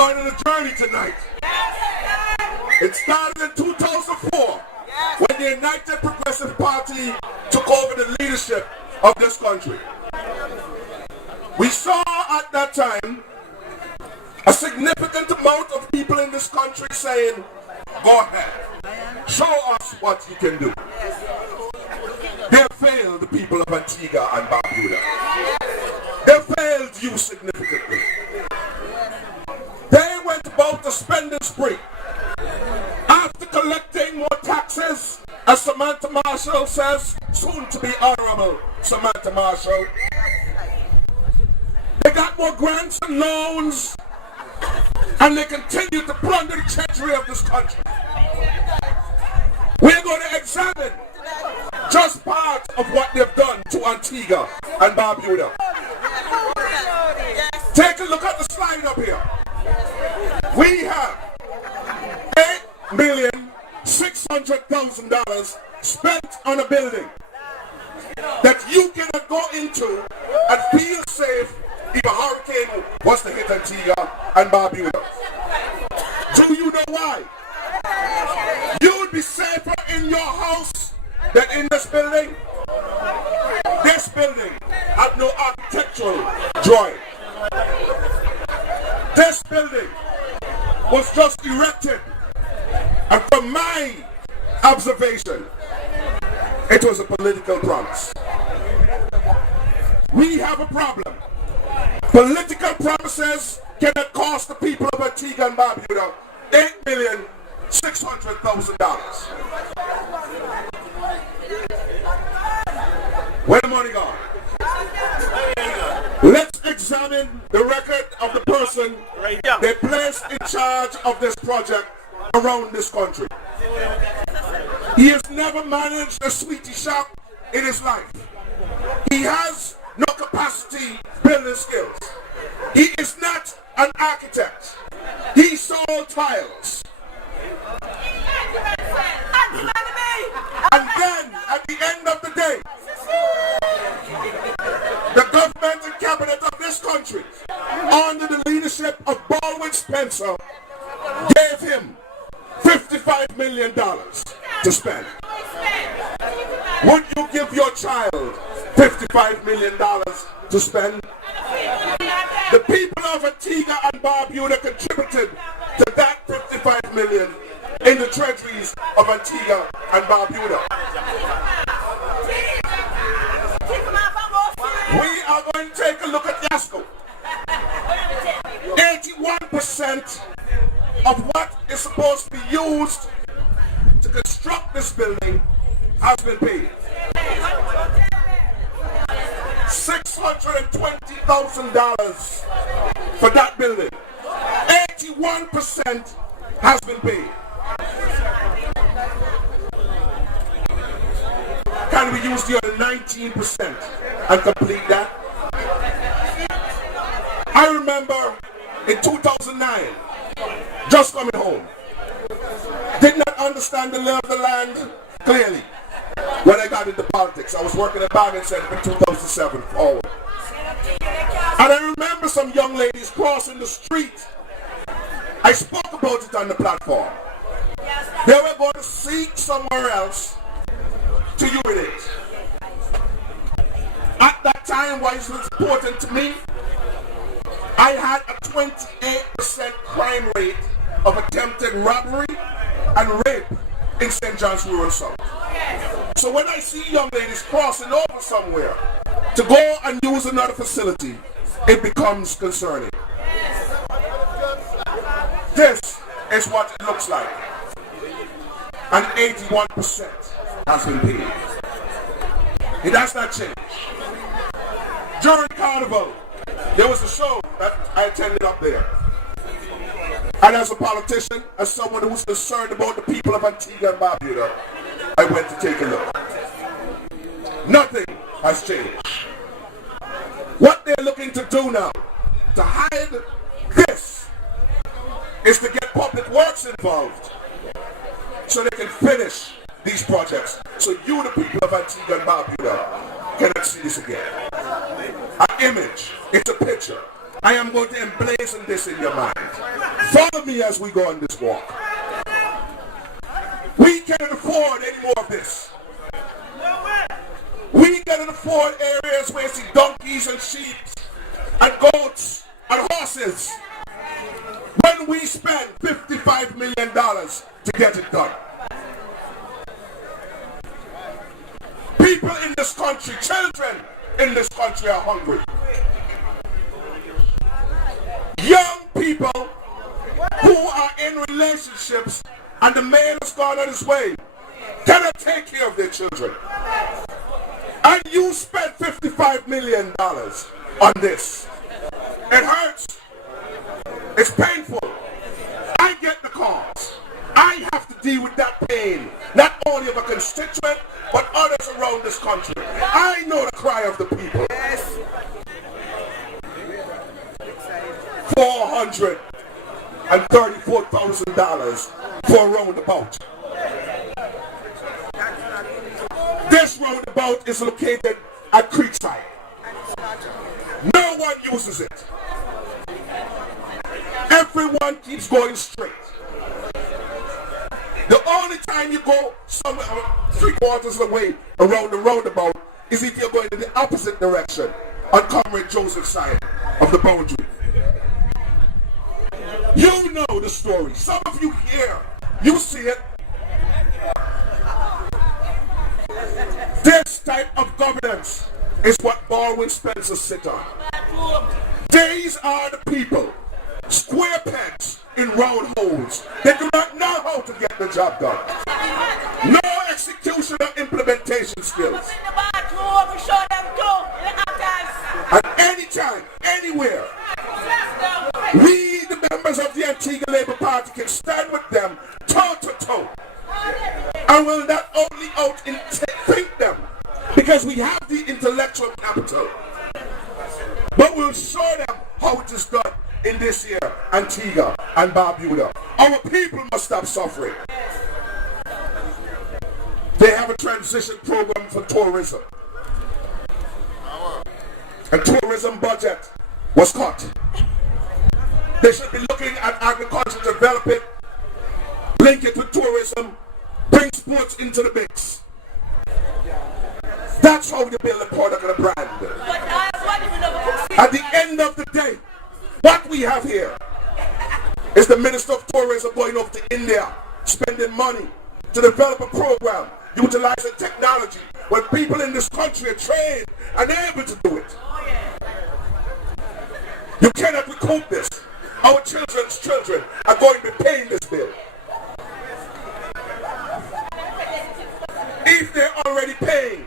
going on a journey tonight. It started in 2004 when the United Progressive Party took over the leadership of this country. We saw at that time a significant amount of people in this country saying, go ahead, show us what you can do. They failed the people of Antigua and Barbuda. They failed you significantly. They went about the spending spree. After collecting more taxes, as Samantha Marshall says, soon to be Honorable Samantha Marshall, they got more grants and loans, and they continue to plunder the treasury of this country. We're going to examine just part of what they've done to Antigua and Barbuda. Take a look at the slide up here. We have $8,600,000 spent on a building that you cannot go into and feel safe if a hurricane was to hit Antigua and Barbuda. Do you know why? You would be safer in your house than in this building. This building had no architectural drawing. This building was just erected, and from my observation, it was a political promise. We have a problem. Political promises cannot cost the people of Antigua and Barbuda $8,600,000. Where the money gone? Let's examine the record of the person they placed in charge of this project around this country. He has never managed a sweetie shop in his life. He has no capacity building skills. He is not an architect. He sold tiles. And then, at the end of the day, the government and cabinet of this country, under the leadership of Baldwin Spencer, gave him $55 million to spend. Would you give your child $55 million to spend? The people of Antigua and Barbuda contributed to that $55 million in the treasuries of Antigua and Barbuda. We are going to take a look at Yasco. 81% of what is supposed to be used to construct this building has been paid. $620,000 for that building. 81% has been paid. Can we use the other 19% and complete that? I remember in 2009, just coming home, did not understand the lay of the land clearly. When I got into politics, I was working at Bargain Center in 2007 forward. And I remember some young ladies crossing the street. I spoke about it on the platform. They were going to seek somewhere else to urinate. At that time, what was important to me, I had a 28% crime rate of attempted robbery and rape in St. John's Rural South. So when I see young ladies crossing over somewhere to go and use another facility, it becomes concerning. This is what it looks like. And 81% has been paid. It has not changed. During Carnival, there was a show that I attended up there. And as a politician, as someone who's concerned about the people of Antigua and Barbuda, I went to take a look. Nothing has changed. What they're looking to do now, to hide this, is to get public works involved so they can finish these projects. So you, the people of Antigua and Barbuda, cannot see this again. An image, it's a picture. I am going to emblazon this in your mind. Follow me as we go on this walk. We cannot afford any more of this. We cannot afford areas where you see donkeys and sheep and goats and horses when we spend $55 million to get it done. People in this country, children in this country are hungry. Young people who are in relationships and the man has gone on his way cannot take care of their children. And you spend $55 million on this. It hurts. It's painful. I get the cause. I have to deal with that pain, not only of a constituent, but others around this country. I know the cry of the people. $434,000 for a roundabout. This roundabout is located at Creekside. No one uses it. Everyone keeps going straight. The only time you go somewhere 3/4 of the way around the roundabout is if you're going in the opposite direction on Comrade Joseph's side of the boundary. You know the story. Some of you here, you see it. This type of governance is what Baldwin Spencer sit on. These are the people, square pegs in round holes. They do not know how to get the job done. No execution or implementation skills. At any time, anywhere, we, the members of the Antigua Labour Party, can stand with them toe to toe. And will not only think them, because we have the intellectual capital, but we'll show them how it is done in this year, Antigua and Barbuda. Our people must stop suffering. They have a transition program for tourism. And tourism budget was cut. They should be looking at agriculture, develop it, link it with tourism, bring sports into the mix. That's how you build a product and a brand. At the end of the day, what we have here is the Minister of Tourism going over to India, spending money to develop a program, utilizing technology, where people in this country are trained and able to do it. You cannot recoup this. Our children's children are going to be paying this bill. If they're already paying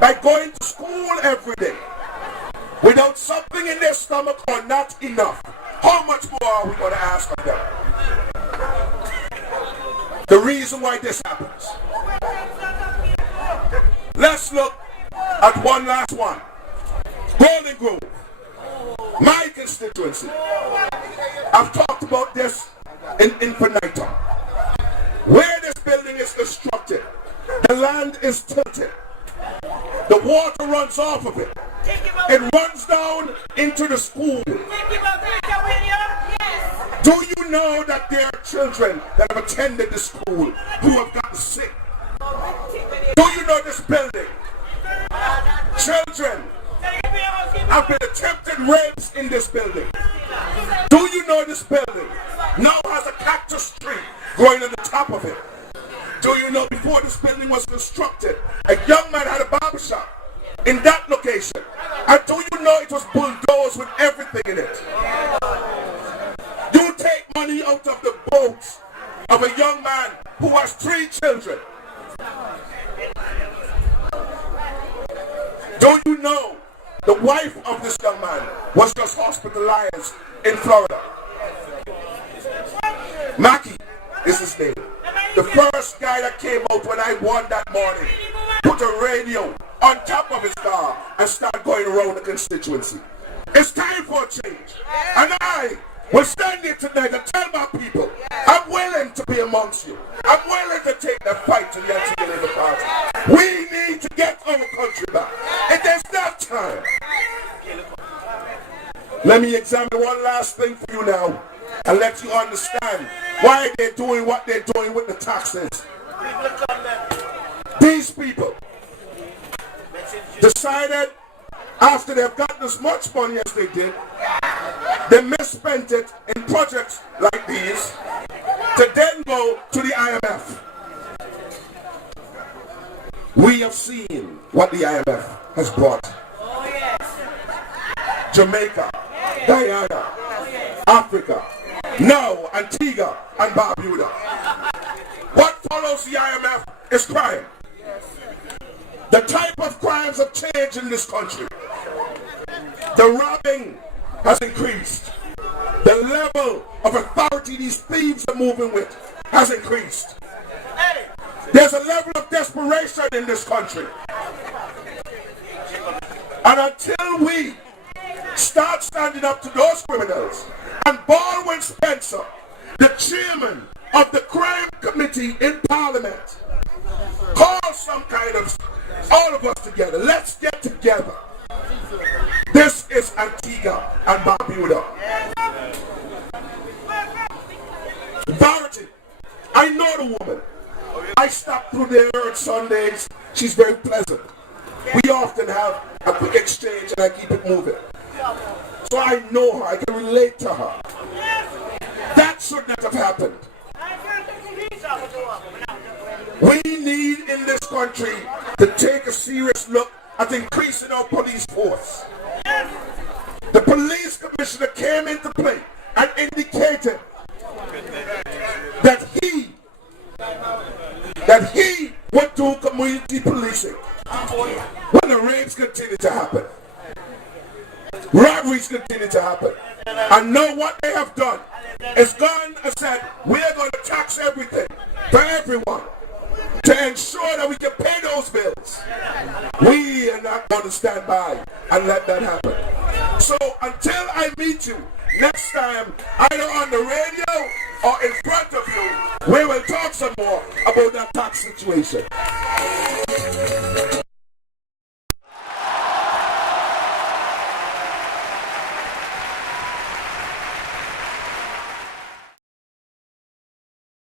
by going to school every day without something in their stomach or not enough, how much more are we going to ask of them? The reason why this happens. Let's look at one last one. Golden Grove, my constituency. I've talked about this in infinitum. Where this building is constructed, the land is tilted. The water runs off of it. It runs down into the school. Do you know that there are children that have attended the school who have gotten sick? Do you know this building? Children have been attempted rapes in this building. Do you know this building now has a cactus tree growing on the top of it? Do you know before this building was constructed, a young man had a barbershop in that location? And do you know it was bulldozed with everything in it? You take money out of the boats of a young man who has 3 children. Do you know the wife of this young man was just hospitalized in Florida? Mackie is his name. The first guy that came out when I won that morning put a radio on top of his car and started going around the constituency. It's time for a change. And I will stand here tonight and tell my people, I'm willing to be amongst you. I'm willing to take the fight to the Antigua Labour Party. We need to get our country back. It is that time. Let me examine one last thing for you now. and let you understand why they're doing what they're doing with the taxes. These people decided, after they've gotten as much money as they did, they misspent it in projects like these to then go to the IMF. We have seen what the IMF has brought. Jamaica, Guyana, Africa, now Antigua and Barbuda. What follows the IMF is crime. The type of crimes have changed in this country. The robbing has increased. The level of authority these thieves are moving with has increased. There's a level of desperation in this country. And until we start standing up to those criminals, and Baldwin Spencer, the chairman of the crime committee in Parliament, call some kind of, all of us together, let's get together. This is Antigua and Barbuda. Dorothy, I know the woman. I stop through there on Sundays. She's very pleasant. We often have a quick exchange and I keep it moving. So I know her, I can relate to her. That should not have happened. We need in this country to take a serious look at increasing our police force. The police commissioner came into play and indicated that he would do community policing when the rapes continue to happen, robberies continue to happen. And now what they have done is gone and said, we're going to tax everything for everyone to ensure that we can pay those bills. We are not going to stand by and let that happen. So until I meet you next time, either on the radio or in front of you, we will talk some more about that tax situation.